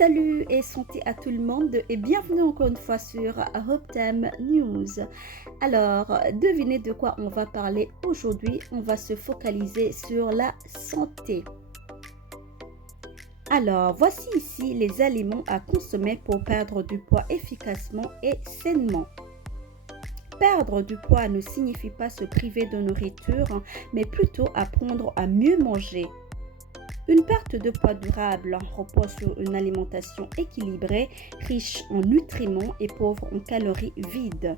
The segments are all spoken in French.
Salut et santé à tout le monde et bienvenue encore une fois sur Optam News. Alors, devinez de quoi on va parler aujourd'hui. On va se focaliser sur la santé. Alors, voici ici les aliments à consommer pour perdre du poids efficacement et sainement. Perdre du poids ne signifie pas se priver de nourriture, mais plutôt apprendre à mieux manger. Une perte de poids durable repose sur une alimentation équilibrée, riche en nutriments et pauvre en calories vides.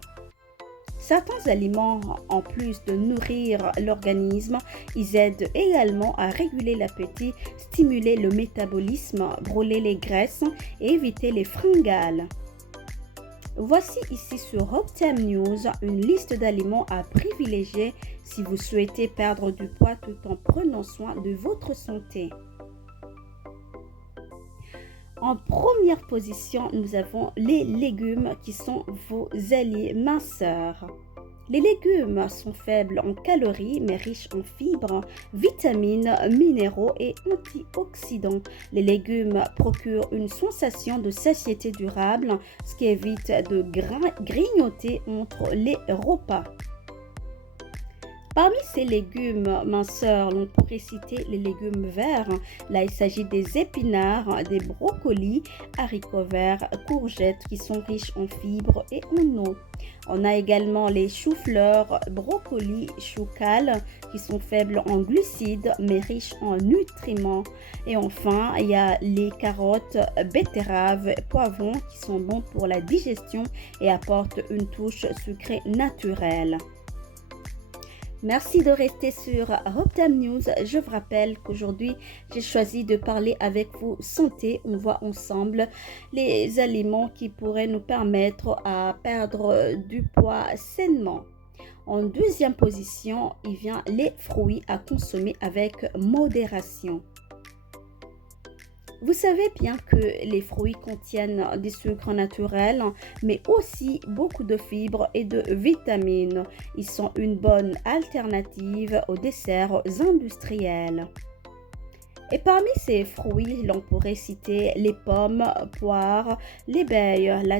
Certains aliments, en plus de nourrir l'organisme, ils aident également à réguler l'appétit, stimuler le métabolisme, brûler les graisses et éviter les fringales. Voici ici sur Optam News une liste d'aliments à privilégier si vous souhaitez perdre du poids tout en prenant soin de votre santé. En première position, nous avons les légumes qui sont vos alliés minceurs. Les légumes sont faibles en calories mais riches en fibres, vitamines, minéraux et antioxydants. Les légumes procurent une sensation de satiété durable, ce qui évite de grignoter entre les repas. Parmi ces légumes minceurs, l'on pourrait citer les légumes verts. Là, il s'agit des épinards, des brocolis, haricots verts, courgettes qui sont riches en fibres et en eau. On a également les choux-fleurs, brocolis, choucales qui sont faibles en glucides mais riches en nutriments. Et enfin, il y a les carottes, betteraves, poivrons qui sont bons pour la digestion et apportent une touche sucrée naturelle. Merci de rester sur Optam News. Je vous rappelle qu'aujourd'hui, j'ai choisi de parler avec vous santé. On voit ensemble les aliments qui pourraient nous permettre à perdre du poids sainement. En deuxième position, il vient les fruits à consommer avec modération. Vous savez bien que les fruits contiennent des sucres naturels, mais aussi beaucoup de fibres et de vitamines. Ils sont une bonne alternative aux desserts industriels. Et parmi ces fruits, l'on pourrait citer les pommes, poires, les baies. Là,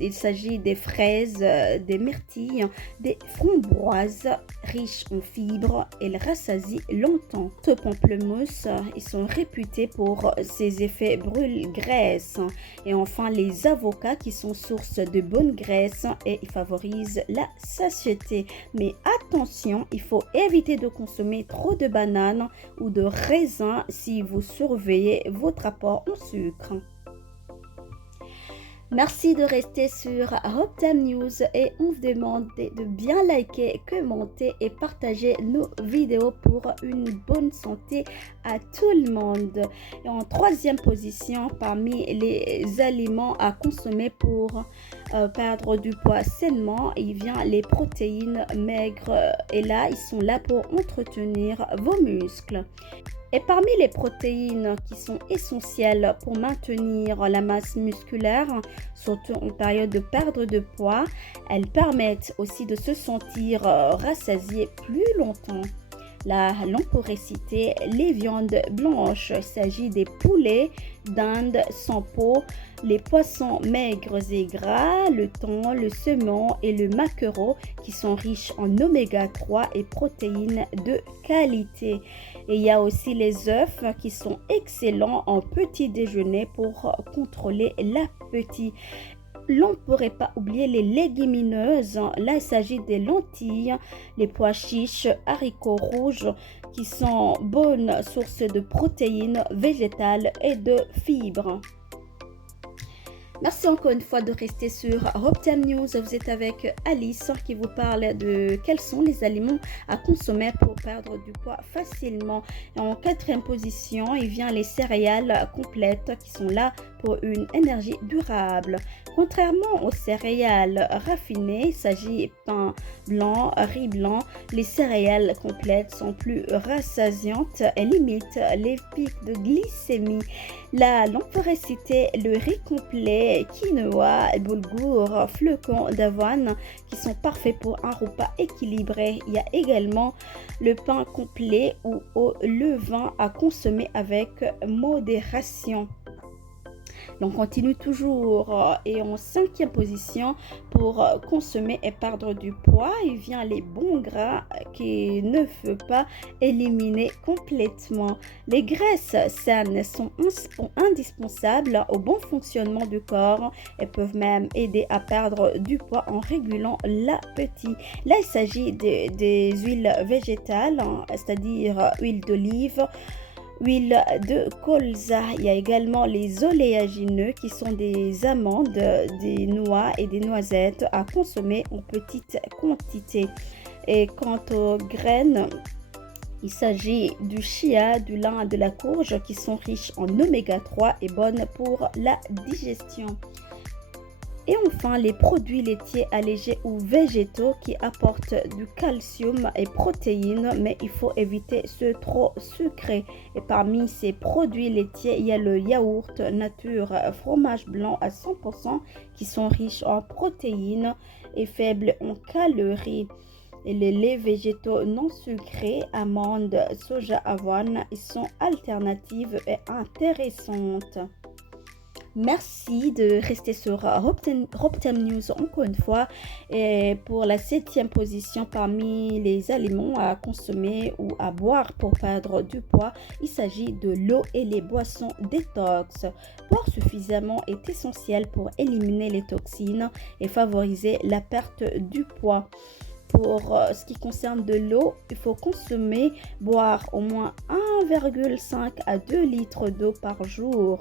il s'agit des fraises, des myrtilles, des framboises riches en fibres. Elles rassasient longtemps. Les pamplemousses, ils sont réputés pour ses effets brûle-graisse. Et enfin, les avocats qui sont source de bonne graisse et favorisent la satiété. Mais attention, il faut éviter de consommer trop de bananes ou de raisins si vous surveillez votre apport en sucre. Merci de rester sur Optam News et on vous demande de bien liker, commenter et partager nos vidéos pour une bonne santé à tout le monde. Et en troisième position, parmi les aliments à consommer pour perdre du poids sainement, il vient les protéines maigres et là, ils sont là pour entretenir vos muscles. Et parmi les protéines qui sont essentielles pour maintenir la masse musculaire, surtout en période de perte de poids, elles permettent aussi de se sentir rassasié plus longtemps. Là, l'on pourrait citer les viandes blanches. Il s'agit des poulets, dindes sans peau, les poissons maigres et gras, le thon, le saumon et le maquereau qui sont riches en oméga 3 et protéines de qualité. Et il y a aussi les œufs qui sont excellents en petit déjeuner pour contrôler l'appétit. L'on ne pourrait pas oublier les légumineuses. Là, il s'agit des lentilles, les pois chiches, haricots rouges qui sont bonnes sources de protéines végétales et de fibres. Merci encore une fois de rester sur Optam News. Vous êtes avec Alice qui vous parle de quels sont les aliments à consommer pour perdre du poids facilement. Et en quatrième position, il vient les céréales complètes qui sont là pour une énergie durable. Contrairement aux céréales raffinées, il s'agit de pain blanc, riz blanc, les céréales complètes sont plus rassasiantes et limitent les pics de glycémie. Là, l'on pourrait citer le riz complet, quinoa, boulgour, flocons d'avoine qui sont parfaits pour un repas équilibré. Il y a également le pain complet ou au levain à consommer avec modération. On continue toujours et en cinquième position pour consommer et perdre du poids, il vient les bons gras qui ne faut pas éliminer complètement. Les graisses saines sont indispensables au bon fonctionnement du corps et peuvent même aider à perdre du poids en régulant l'appétit. Là, il s'agit des huiles végétales, c'est-à-dire huile d'olive, huile de colza. Il y a également les oléagineux qui sont des amandes, des noix et des noisettes à consommer en petite quantité. Et quant aux graines, il s'agit du chia, du lin, de la courge qui sont riches en oméga 3 et bonnes pour la digestion. Et enfin, les produits laitiers allégés ou végétaux qui apportent du calcium et protéines, mais il faut éviter ceux trop sucrés. Et parmi ces produits laitiers, il y a le yaourt nature, fromage blanc à 100% qui sont riches en protéines et faibles en calories. Et les laits végétaux non sucrés, amandes, soja, avoine, ils sont alternatives et intéressantes. Merci de rester sur Hoptime News encore une fois. Et pour la 7e position parmi les aliments à consommer ou à boire pour perdre du poids, il s'agit de l'eau et les boissons détox. Boire suffisamment est essentiel pour éliminer les toxines et favoriser la perte du poids. Pour ce qui concerne de l'eau, il faut boire au moins 1,5 à 2 litres d'eau par jour.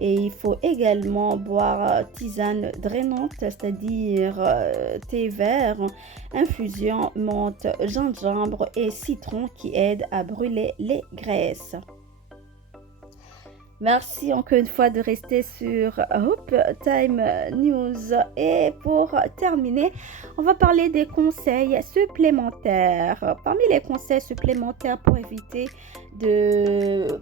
Et il faut également boire tisane drainante, c'est-à-dire thé vert, infusion, menthe, gingembre et citron qui aident à brûler les graisses. Merci encore une fois de rester sur Hope Time News. Et pour terminer, on va parler des conseils supplémentaires. Parmi les conseils supplémentaires pour éviter de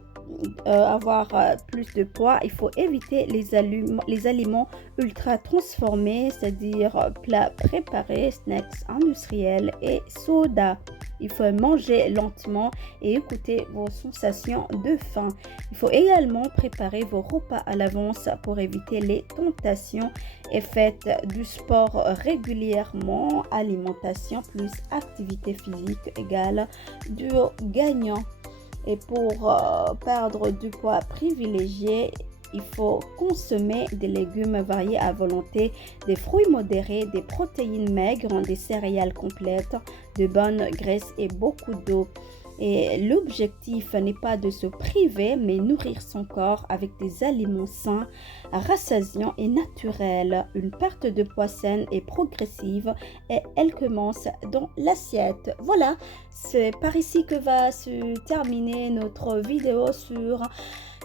avoir plus de poids, il faut éviter les aliments ultra transformés, c'est-à-dire plats préparés, snacks industriels et soda. Il faut manger lentement et écouter vos sensations de faim. Il faut également préparer vos repas à l'avance pour éviter les tentations et faites du sport régulièrement. Alimentation plus activité physique égale duo gagnant. Et pour perdre du poids privilégié, il faut consommer des légumes variés à volonté, des fruits modérés, des protéines maigres, des céréales complètes, de bonnes graisses et beaucoup d'eau. Et l'objectif n'est pas de se priver, mais nourrir son corps avec des aliments sains, rassasiants et naturels. Une perte de poids saine et progressive et elle commence dans l'assiette. Voilà, c'est par ici que va se terminer notre vidéo sur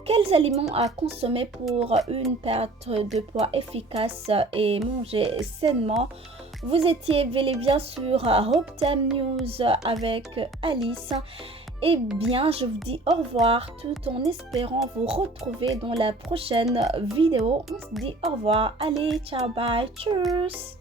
quels aliments à consommer pour une perte de poids efficace et manger sainement. Vous étiez bel et bien sur Hope Time News avec Alice. Eh bien, je vous dis au revoir tout en espérant vous retrouver dans la prochaine vidéo. On se dit au revoir. Allez, ciao, bye, tchuss.